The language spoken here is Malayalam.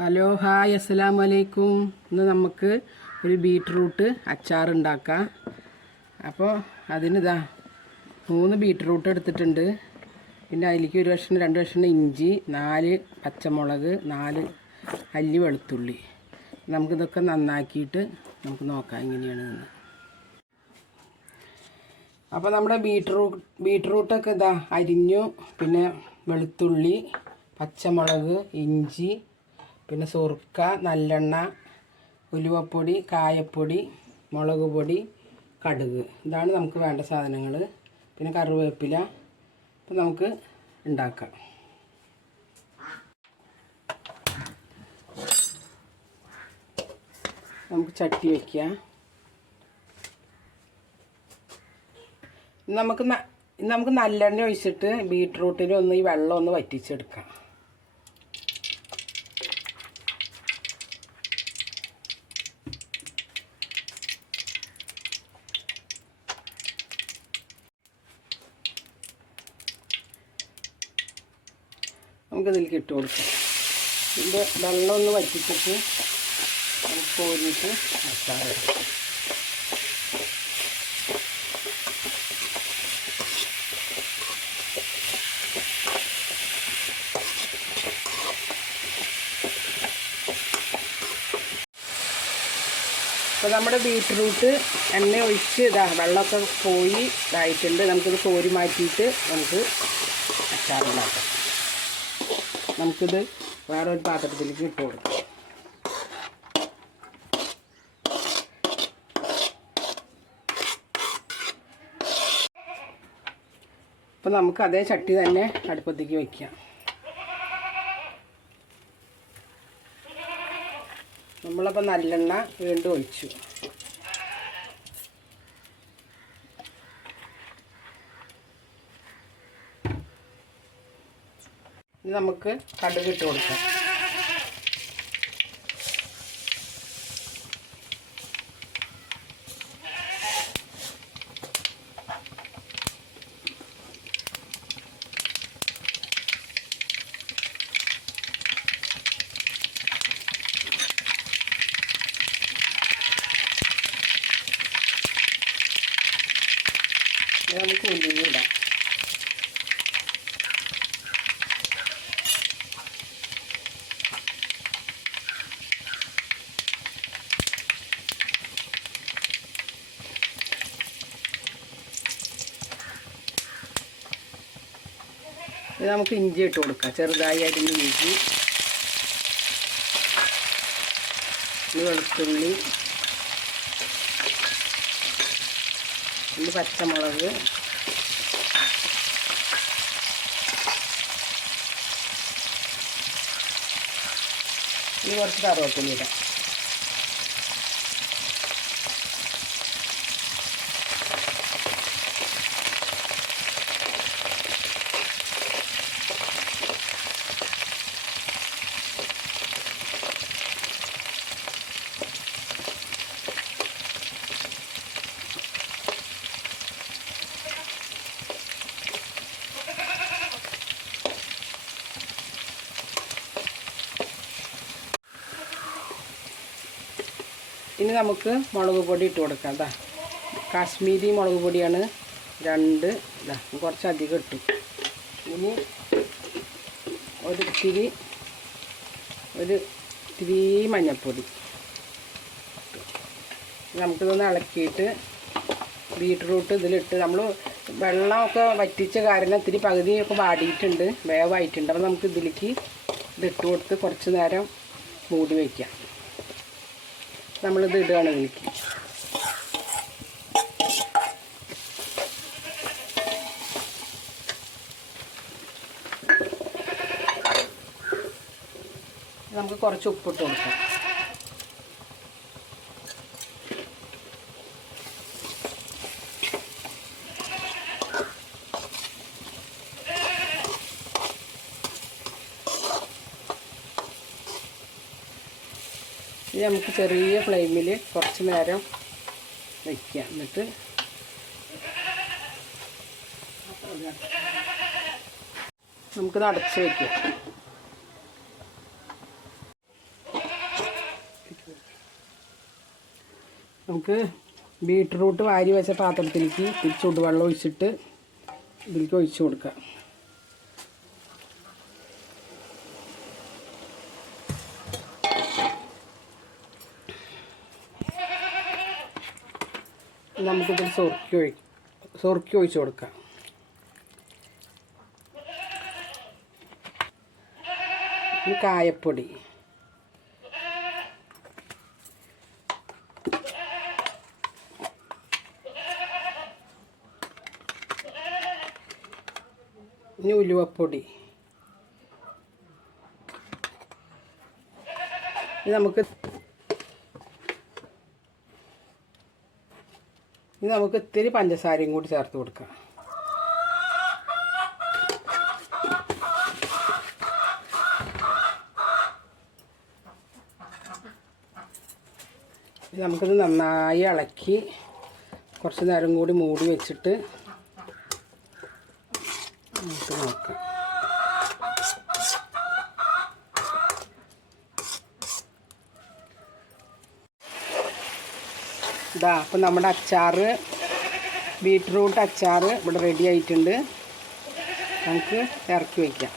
ഹലോ ഹായ് അസ്സലാമു വലൈക്കും ഇന്ന് നമുക്ക് ഒരു ബീട്രൂട്ട് അച്ചാർ ഉണ്ടാക്കാം അപ്പോൾ അതിനിതാ മൂന്ന് ബീട്രൂട്ട് എടുത്തിട്ടുണ്ട്. പിന്നെ അതിലേക്ക് ഒരു കഷ്ണം രണ്ട് കഷ്ണം ഇഞ്ചി നാല് പച്ചമുളക് നാല് അല്ലി വെളുത്തുള്ളി. നമുക്കിതൊക്കെ നന്നാക്കിയിട്ട് നമുക്ക് നോക്കാം എങ്ങനെയാണ് എന്ന്. അപ്പോൾ നമ്മുടെ ബീട്രൂട്ട് ബീട്രൂട്ടൊക്കെ ഇതാ അരിഞ്ഞു. പിന്നെ വെളുത്തുള്ളി പച്ചമുളക് ഇഞ്ചി പിന്നെ സുർക്ക നല്ലെണ്ണ ഉലുവപ്പൊടി കായപ്പൊടി മുളക് പൊടി കടുക്. ഇതാണ് നമുക്ക് വേണ്ട സാധനങ്ങൾ പിന്നെ കറിവേപ്പില. അപ്പം നമുക്ക് ഉണ്ടാക്കാം. നമുക്ക് ചട്ടി വയ്ക്കാം നമുക്ക് നമുക്ക് നല്ലെണ്ണ ഒഴിച്ചിട്ട് ബീട്രൂട്ടിൽ ഒന്ന് ഈ വെള്ളം ഒന്ന് വറ്റിച്ചെടുക്കാം. നമുക്കിതിലേക്ക് ഇട്ട് കൊടുക്കാം. ഇതിന്റെ വെള്ളം ഒന്ന് വറ്റിച്ചിട്ട് നമുക്ക് കോരിയിട്ട് അച്ചാറിടാം അപ്പോൾ നമ്മുടെ ബീറ്റ്റൂട്ട് എണ്ണ ഒഴിച്ച് ഇതാ വെള്ളമൊക്കെ പോയി ഇതായിട്ടുണ്ട്. നമുക്കിത് കോരി മാറ്റിയിട്ട് നമുക്ക് അച്ചാറുണ്ടാക്കാം നമുക്കിത് വേറെ ഒരു പാത്രത്തിലേക്ക് ഇട്ട് കൊടുക്കാം. അപ്പം നമുക്ക് അതേ ചട്ടി തന്നെ അടുപ്പത്തേക്ക് വയ്ക്കാം നമ്മളപ്പോൾ നല്ലെണ്ണ വീണ്ടും ഒഴിച്ചു. ഇനി നമുക്ക് കടുക് ഇട്ട് കൊടുക്കാം. നമുക്ക് ഉലുവ ഇത് നമുക്ക് ഇഞ്ചി ഇട്ട് കൊടുക്കാം. ചെറുതായി അരിഞ്ഞ് ഇഞ്ചി. വെളുത്തുള്ളി. പച്ചമുളക്. ഈ കുറച്ച് കറുവേപ്പില ഇനി നമുക്ക് മുളക് പൊടി ഇട്ട് കൊടുക്കാം. അതാ കാശ്മീരി മുളക് പൊടിയാണ്. രണ്ട് ഇതാ കുറച്ചധികം ഇട്ടു. ഇനി ഒരു ഇത്തിരി ഒരു ഇത്തിരി മഞ്ഞൾപ്പൊടി. നമുക്കിതൊന്ന് ഇളക്കിയിട്ട് ബീട്രൂട്ട് ഇതിലിട്ട് നമ്മൾ വെള്ളമൊക്കെ വറ്റിച്ച കാരണം ഇത്തിരി പകുതിയൊക്കെ വാടിയിട്ടുണ്ട് വേവായിട്ടുണ്ട്. അപ്പോൾ നമുക്ക് ഇതിലേക്ക് ഇതിട്ട് കൊടുത്ത് കുറച്ച് നേരം മൂടി വയ്ക്കാം. നമ്മളിത് ഇടുകയാണ് ഇതിലേക്ക് നമുക്ക് കുറച്ച് ഉപ്പിട്ട് കൊടുക്കാം. ഇത് നമുക്ക് ചെറിയ ഫ്ലെയിമിൽ കുറച്ച് നേരം വയ്ക്കുക എന്നിട്ട് നമുക്കിത് അടച്ച് വയ്ക്കാം നമുക്ക് ബീട്രൂട്ട് വാരി വെച്ച പാത്രത്തിലേക്ക് ചൂടുവെള്ളം ഒഴിച്ചിട്ട് ഇതിലേക്ക് ഒഴിച്ചു കൊടുക്കാം. നമുക്കിതിൽ സൊറുക്കി ഒഴി സൊറുക്കി ഒഴിച്ച് കൊടുക്കാം. ഇനി കായപ്പൊടി. ഇനി ഉലുവപ്പൊടി. നമുക്ക് ഇനി നമുക്ക് ഇത്തിരി പഞ്ചസാരയും കൂടി ചേർത്ത് കൊടുക്കാം. നമുക്കിത് നന്നായി ഇളക്കി കുറച്ച് നേരം കൂടി മൂടി വെച്ചിട്ട് നമുക്ക് നോക്കാം ഇതാ അപ്പം നമ്മുടെ അച്ചാറ് ബീട്രൂട്ട് അച്ചാറ് ഇവിടെ റെഡി ആയിട്ടുണ്ട്. നമുക്ക് ഇറക്കി വയ്ക്കാം